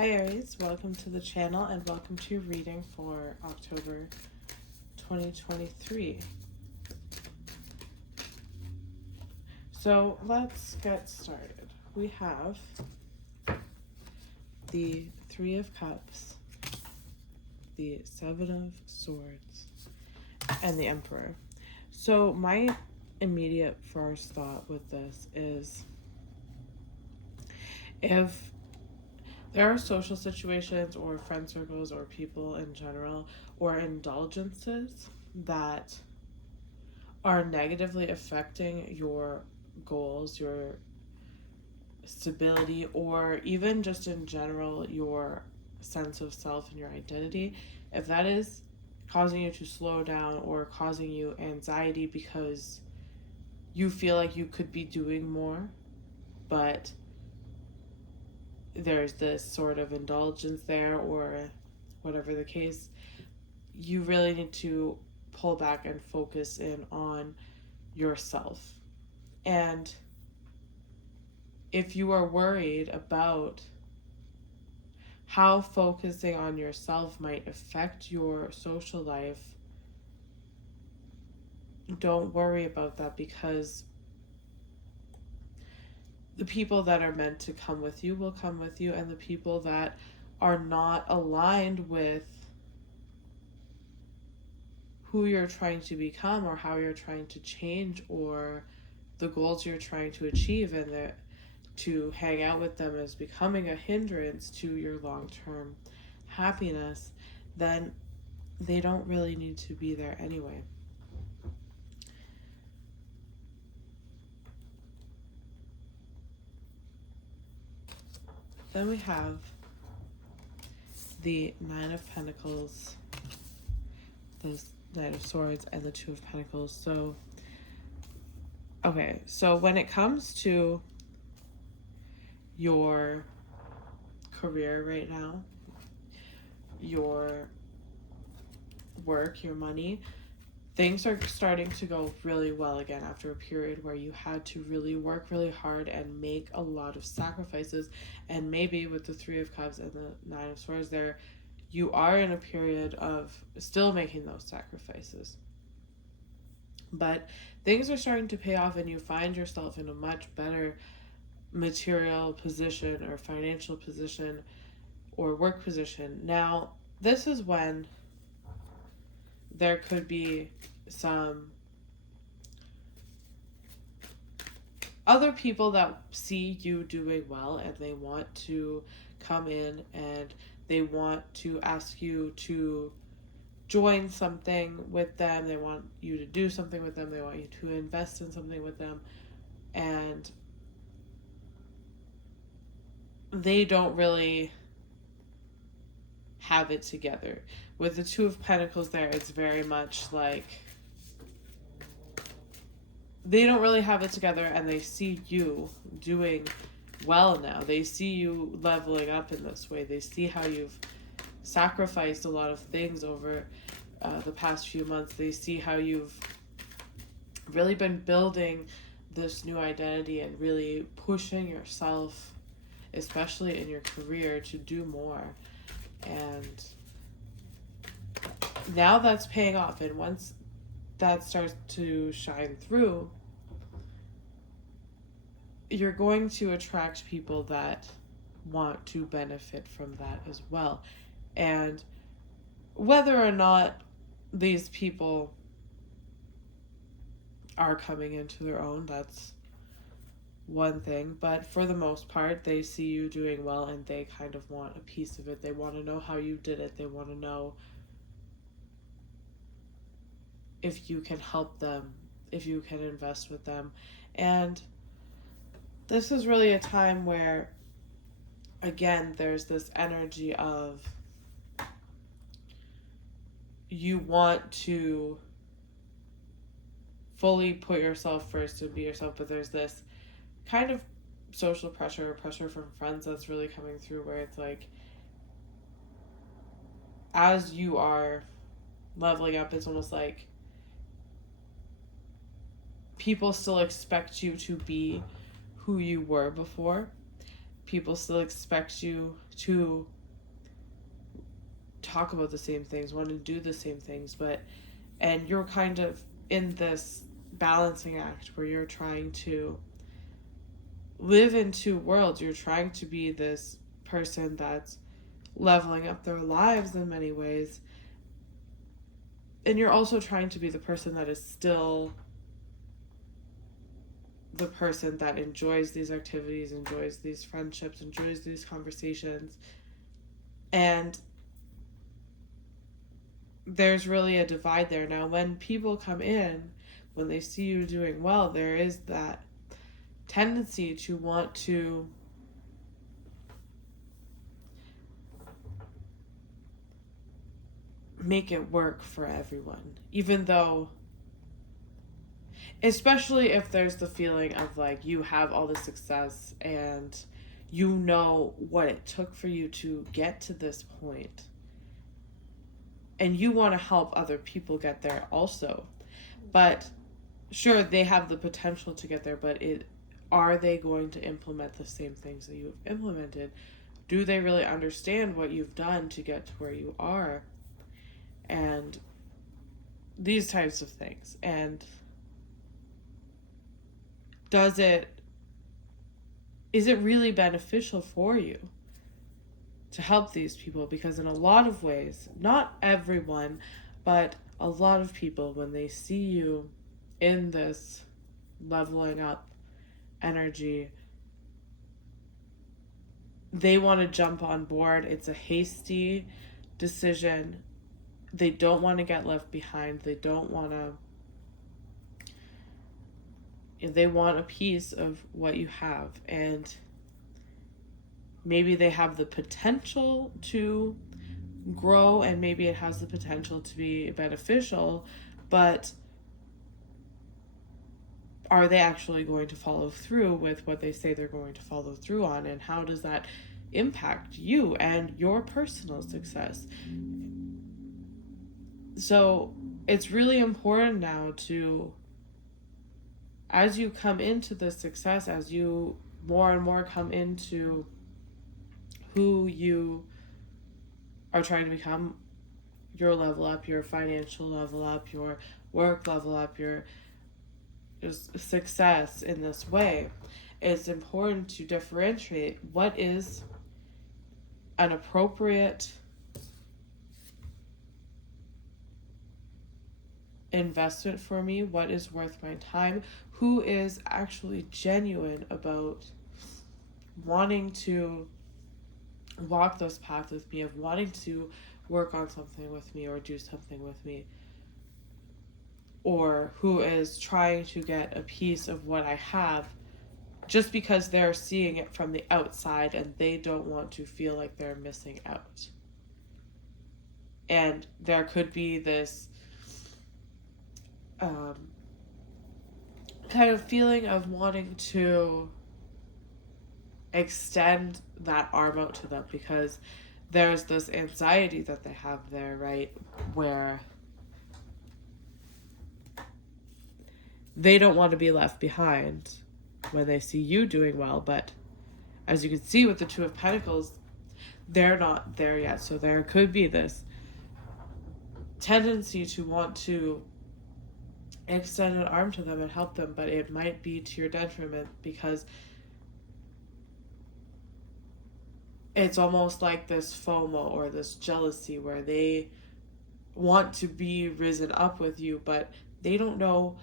Hi Aries, welcome to the channel and welcome to your reading for October 2023. So let's get started. We have the Three of Cups, the Seven of Swords, and the Emperor. So my immediate first thought with this is, if there are social situations or friend circles or people in general or indulgences that are negatively affecting your goals, your stability, or even just in general your sense of self and your identity, if that is causing you to slow down or causing you anxiety because you feel like you could be doing more, but there's this sort of indulgence there, or whatever the case, you really need to pull back and focus in on yourself. And if you are worried about how focusing on yourself might affect your social life, don't worry about that, because the people that are meant to come with you will come with you, and the people that are not aligned with who you're trying to become or how you're trying to change or the goals you're trying to achieve, and that to hang out with them is becoming a hindrance to your long-term happiness, then they don't really need to be there anyway. Then we have the Nine of Pentacles, the Knight of Swords, and the Two of Pentacles. So, okay, so when it comes to your career right now, your work, your money, things are starting to go really well again after a period where you had to really work really hard and make a lot of sacrifices. And maybe with the Three of Cups and the Nine of Swords there, you are in a period of still making those sacrifices. But things are starting to pay off, and you find yourself in a much better material position or financial position or work position. Now, this is when there could be some other people that see you doing well and they want to come in and they want to ask you to join something with them. They want you to do something with them. They want you to invest in something with them. And they don't really have it together. With the Two of Pentacles there, it's very much like they don't really have it together, and they see you doing well now. They see you leveling up in this way. They see how you've sacrificed a lot of things over the past few months. They see how you've really been building this new identity and really pushing yourself, especially in your career, to do more. And now that's paying off, and once that starts to shine through, you're going to attract people that want to benefit from that as well. And whether or not these people are coming into their own, that's one thing, but for the most part, they see you doing well and they kind of want a piece of it. They want to know how you did it. They want to know if you can help them, if you can invest with them. And this is really a time where, again, there's this energy of you want to fully put yourself first and be yourself, but there's this kind of social pressure or pressure from friends that's really coming through, where it's like, as you are leveling up, it's almost like people still expect you to be who you were before. people still expect you to talk about the same things, want to do the same things, and you're kind of in this balancing act where you're trying to live in two worlds. You're trying to be this person that's leveling up their lives in many ways, and you're also trying to be the person that is still the person that enjoys these activities, enjoys these friendships, enjoys these conversations. And there's really a divide there. Now, when people come in, when they see you doing well, there is that tendency to want to make it work for everyone, even though, especially if there's the feeling of like you have all the success and you know what it took for you to get to this point, and you want to help other people get there also. But sure, they have the potential to get there, but are they going to implement the same things that you've implemented? Do they really understand what you've done to get to where you are? And these types of things. And is it really beneficial for you to help these people? Because in a lot of ways, not everyone, but a lot of people, when they see you in this leveling up energy, they want to jump on board. It's a hasty decision. They don't want to get left behind. They want a piece of what you have. And maybe they have the potential to grow, and maybe it has the potential to be beneficial, but are they actually going to follow through with what they say they're going to follow through on? And how does that impact you and your personal success? So it's really important now to, as you come into this success, as you more and more come into who you are trying to become, your level up, your financial level up, your work level up, your success in this way, it's important to differentiate what is an appropriate investment for me, what is worth my time, who is actually genuine about wanting to walk this path with me, of wanting to work on something with me or do something with me, or who is trying to get a piece of what I have just because they're seeing it from the outside and they don't want to feel like they're missing out. And there could be this kind of feeling of wanting to extend that arm out to them, because there's this anxiety that they have there, right, where they don't want to be left behind when they see you doing well. But as you can see with the Two of Pentacles, they're not there yet. So there could be this tendency to want to extend an arm to them and help them, but it might be to your detriment, because it's almost like this FOMO or this jealousy where they want to be risen up with you, but they don't know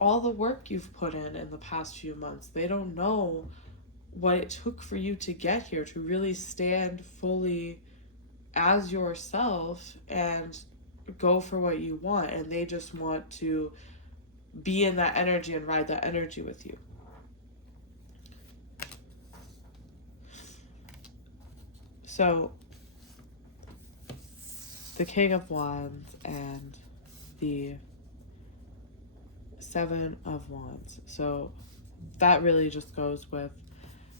all the work you've put in the past few months. They don't know what it took for you to get here, to really stand fully as yourself and go for what you want. And they just want to be in that energy and ride that energy with you. So the King of Wands and the Seven of Wands. So that really just goes with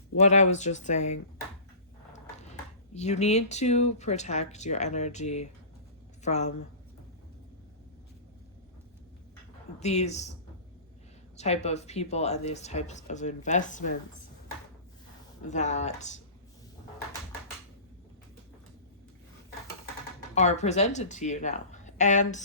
what I was just saying. You need to protect your energy from these type of people and these types of investments that are presented to you now. And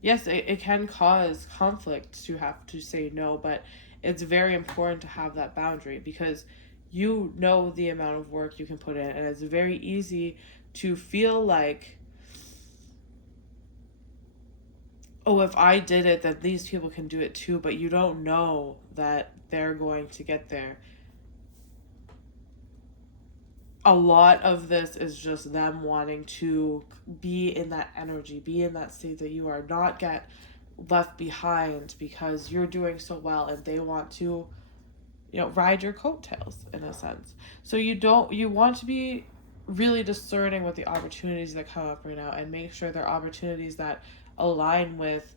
yes, it can cause conflict to have to say no, but it's very important to have that boundary, because you know the amount of work you can put in, and it's very easy to feel like, oh, if I did it, then these people can do it too, but you don't know that they're going to get there. A lot of this is just them wanting to be in that energy, be in that state that you are, not get left behind because you're doing so well, and they want to, ride your coattails in a sense. So you want to be really discerning with the opportunities that come up right now, and make sure they're opportunities that align with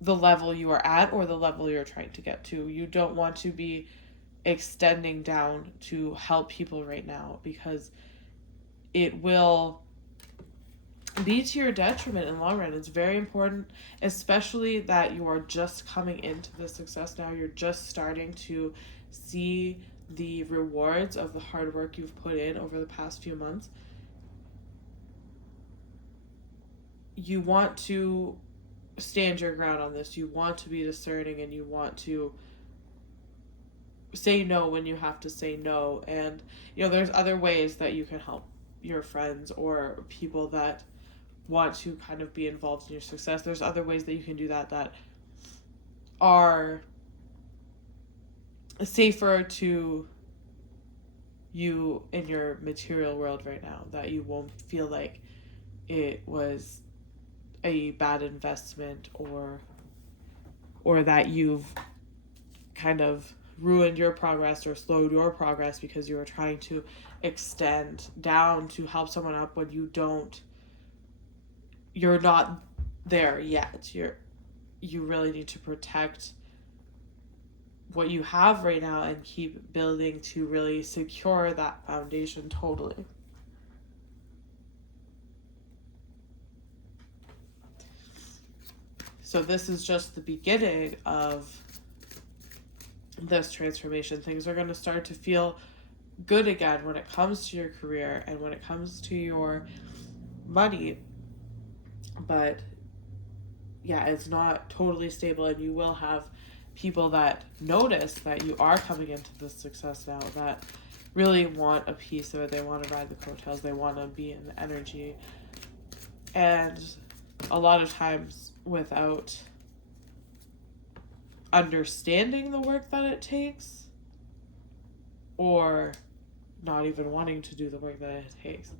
the level you are at or the level you're trying to get to. You don't want to be extending down to help people right now, because it will be to your detriment in the long run. It's very important, especially that you are just coming into the success now. You're just starting to see the rewards of the hard work you've put in over the past few months. You want to stand your ground on this. You want to be discerning, and you want to say no when you have to say no. And there's other ways that you can help your friends or people that want to kind of be involved in your success. There's other ways that you can do that are safer to you in your material world right now, that you won't feel like it was a bad investment, or that you've kind of ruined your progress or slowed your progress because you were trying to extend down to help someone up when you're not there yet. You really need to protect what you have right now and keep building to really secure that foundation totally. So this is just the beginning of this transformation. Things are going to start to feel good again when it comes to your career and when it comes to your money. But yeah, it's not totally stable, and you will have people that notice that you are coming into this success now, that really want a piece of it. They want to ride the coattails. They want to be in the energy. And a lot of times, without understanding the work that it takes, or not even wanting to do the work that it takes,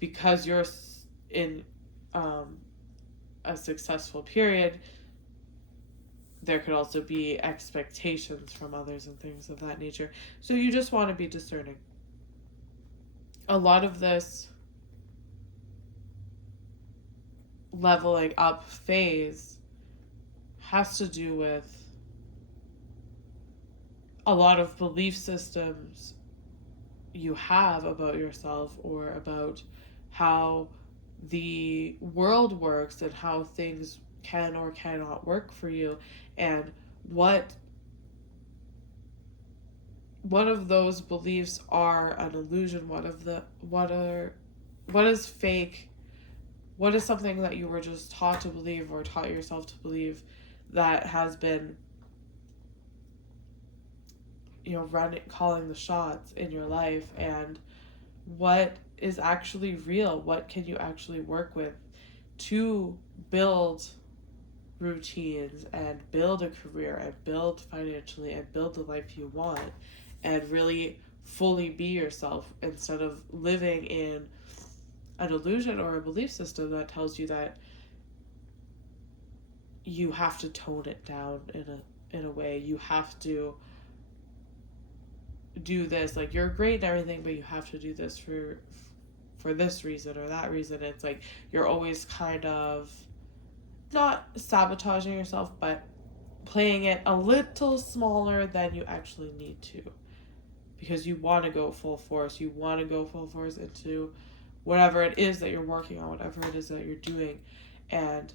because you're in a successful period, there could also be expectations from others and things of that nature. So you just want to be discerning. A lot of this leveling up phase has to do with a lot of belief systems you have about yourself, or about how the world works and how things can or cannot work for you, and what of those beliefs are an illusion, what is fake, what is something that you were just taught to believe or taught yourself to believe that has been calling the shots in your life, and what is actually real, what can you actually work with to build routines and build a career and build financially and build the life you want, and really fully be yourself, instead of living in an illusion or a belief system that tells you that you have to tone it down in a way. You have to do this, like, you're great and everything, but you have to do this for this reason or that reason. It's like you're always kind of not sabotaging yourself, but playing it a little smaller than you actually need to, because you want to go full force. You want to go full force into whatever it is that you're working on, whatever it is that you're doing. And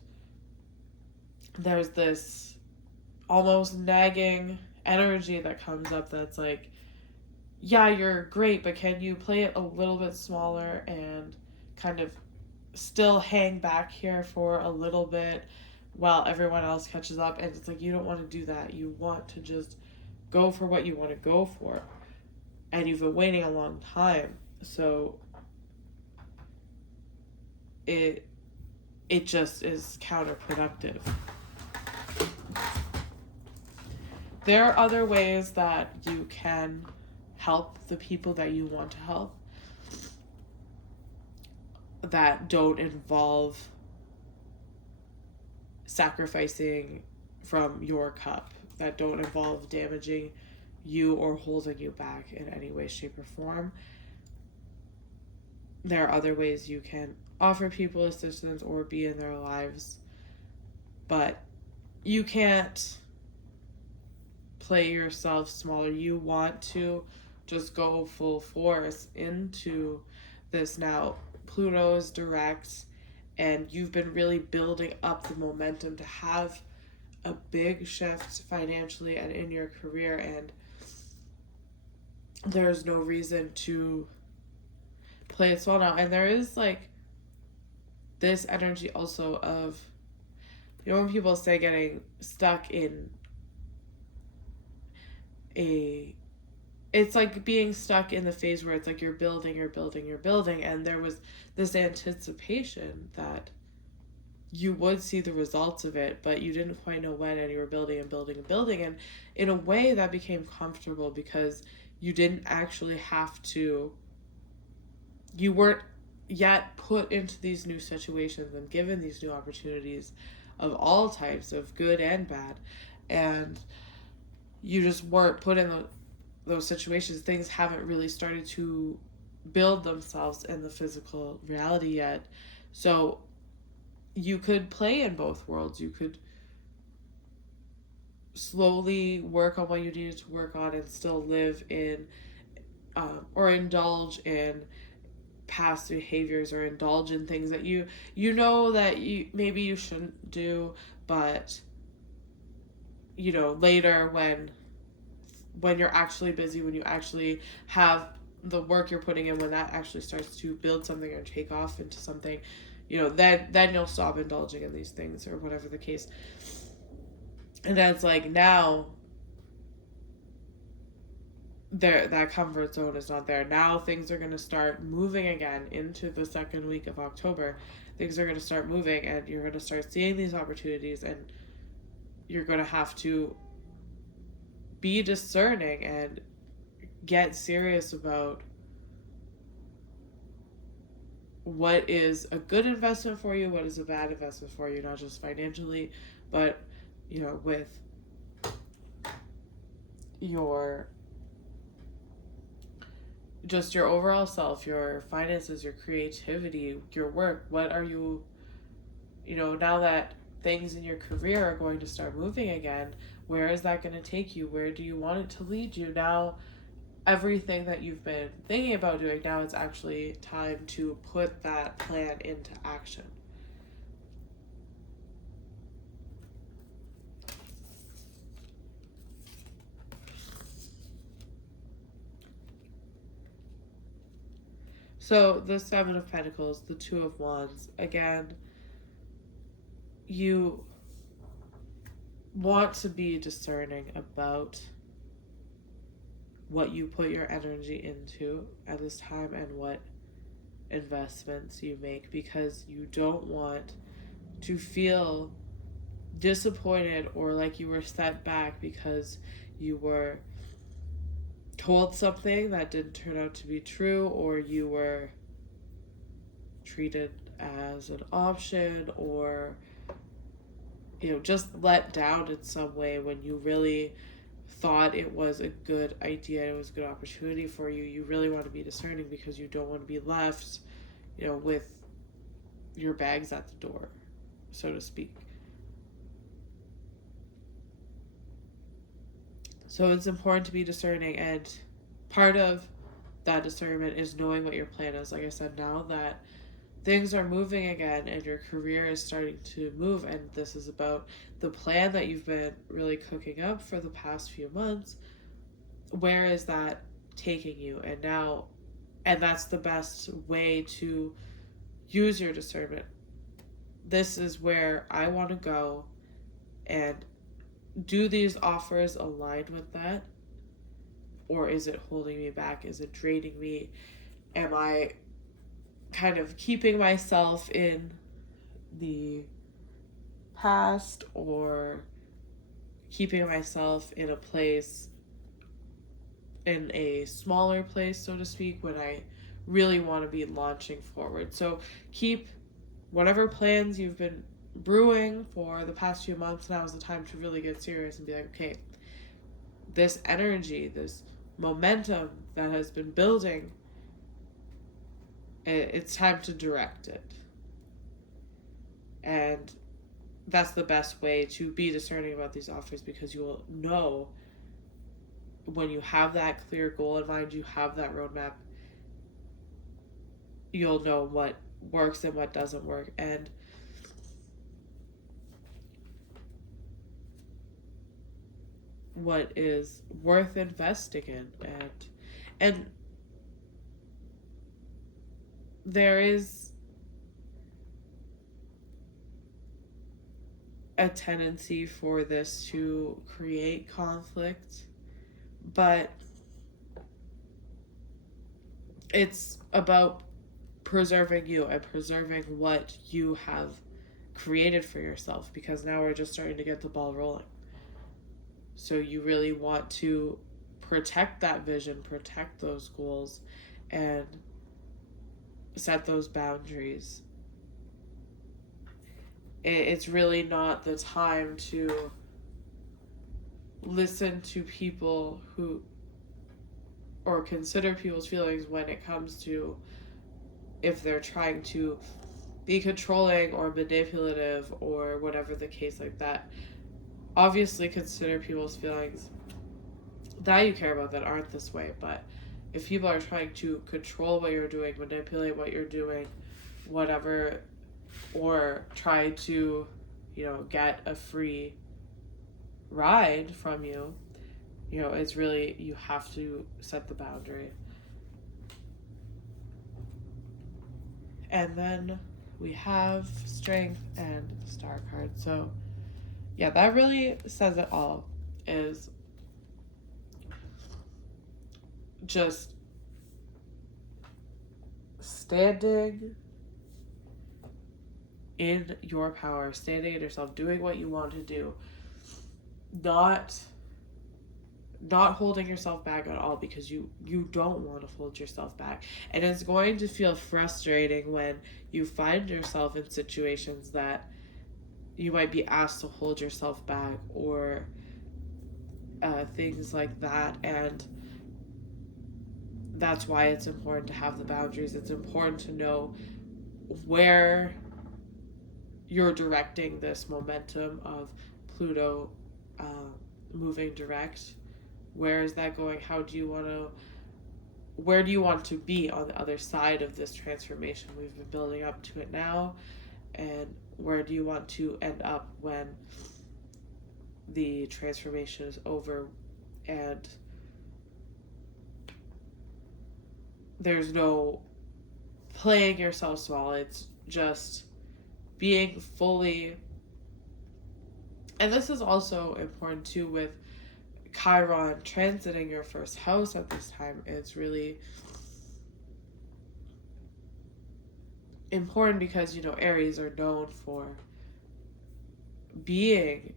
there's this almost nagging energy that comes up that's like, yeah, you're great, but can you play it a little bit smaller and kind of still hang back here for a little bit while everyone else catches up? And it's like, you don't want to do that. You want to just go for what you want to go for. And you've been waiting a long time. So it just is counterproductive. There are other ways that you can help the people that you want to help that don't involve sacrificing from your cup, that don't involve damaging you or holding you back in any way, shape, or form. There are other ways you can offer people assistance or be in their lives, but you can't play yourself smaller. You want to just go full force into this now. Pluto is direct, and you've been really building up the momentum to have a big shift financially and in your career, and there's no reason to play it small now. And there is like this energy also of, you know, when people say getting stuck in it's like being stuck in the phase where it's like you're building, and there was this anticipation that you would see the results of it, but you didn't quite know when, and you were building, and in a way that became comfortable because you didn't actually have to, you weren't yet put into these new situations and given these new opportunities of all types, of good and bad, and you just weren't put in those situations. Things haven't really started to build themselves in the physical reality yet. So you could play in both worlds. You could slowly work on what you needed to work on and still live in or indulge in past behaviors or indulge in things that you know that maybe you shouldn't do, but you know, later when you're actually busy, when you actually have the work you're putting in, when that actually starts to build something or take off into something, you know, then you'll stop indulging in these things or whatever the case. And then it's like now that comfort zone is not there. Now things are going to start moving again into the second week of October. Things are going to start moving, and you're going to start seeing these opportunities, and you're going to have to be discerning and get serious about what is a good investment for you, what is a bad investment for you, not just financially, but, you know, with your just your overall self, your finances, your creativity, your work. What are you, you know, now that things in your career are going to start moving again, where is that going to take you? Where do you want it to lead you? Now, everything that you've been thinking about doing, now it's actually time to put that plan into action. So the Seven of Pentacles, the Two of Wands, again, you want to be discerning about what you put your energy into at this time and what investments you make, because you don't want to feel disappointed or like you were set back because you were told something that didn't turn out to be true, or you were treated as an option, or, you know, just let down in some way when you really thought it was a good idea, it was a good opportunity for you. You really want to be discerning because you don't want to be left, you know, with your bags at the door, so to speak. So it's important to be discerning, and part of that discernment is knowing what your plan is. Like I said, now that things are moving again and your career is starting to move, and this is about the plan that you've been really cooking up for the past few months. Where is that taking you? And that's the best way to use your discernment. This is where I want to go, and do these offers align with that? Or is it holding me back? Is it draining me? Am I kind of keeping myself in the past, or keeping myself in a place, in a smaller place, so to speak, when I really want to be launching forward? So keep whatever plans you've been brewing for the past few months. Now is the time to really get serious and be like, okay, this energy, this momentum that has been building, it's time to direct it. And that's the best way to be discerning about these offers, because you will know when you have that clear goal in mind, you have that roadmap, you'll know what works and what doesn't work, and what is worth investing in. And there is a tendency for this to create conflict, but it's about preserving you and preserving what you have created for yourself, because now we're just starting to get the ball rolling. So you really want to protect that vision, protect those goals, and set those boundaries. It's really not the time to listen to people who, or consider people's feelings when it comes to if they're trying to be controlling or manipulative or whatever the case like that. Obviously consider people's feelings that you care about that aren't this way, but if people are trying to control what you're doing, manipulate what you're doing, whatever, or try to, get a free ride from you, it's really, you have to set the boundary. And then we have Strength and Star card. So yeah, that really says it all. Is just standing in your power, standing in yourself, doing what you want to do, not holding yourself back at all, because you don't want to hold yourself back. And it's going to feel frustrating when you find yourself in situations that you might be asked to hold yourself back, or things like that. And that's why it's important to have the boundaries. It's important to know where you're directing this momentum of Pluto moving direct. Where is that going? Where do you want to be on the other side of this transformation? We've been building up to it now, and where do you want to end up when the transformation is over and there's no playing yourself small? It's just being fully. And this is also important too with Chiron transiting your first house at this time. It's really important because, Aries are known for being,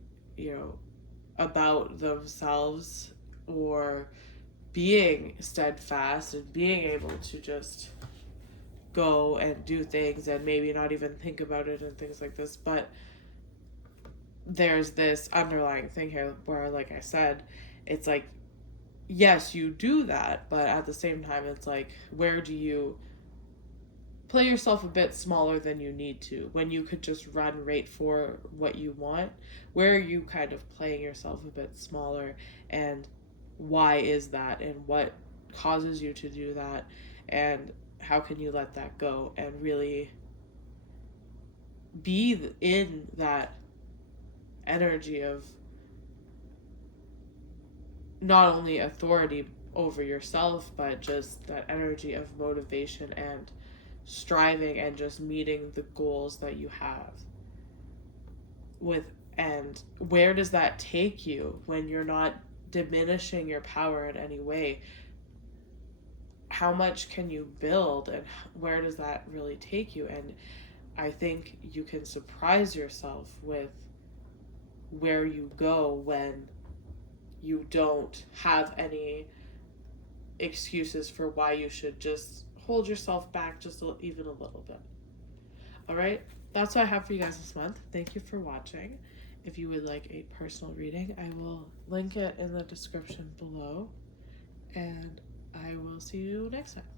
about themselves, or being steadfast and being able to just go and do things and maybe not even think about it and things like this. But there's this underlying thing here where, like I said, it's like, yes, you do that, but at the same time, it's like, where do you play yourself a bit smaller than you need to, when you could just run right for what you want? Where are you kind of playing yourself a bit smaller, and why is that, and what causes you to do that, and how can you let that go and really be in that energy of not only authority over yourself, but just that energy of motivation and striving and just meeting the goals that you have with. And where does that take you when you're not diminishing your power in any way? How much can you build, and where does that really take you? And I think you can surprise yourself with where you go when you don't have any excuses for why you should just hold yourself back just even a little bit. All right, that's what I have for you guys this month. Thank you for watching. If you would like a personal reading, I will link it in the description below, and I will see you next time.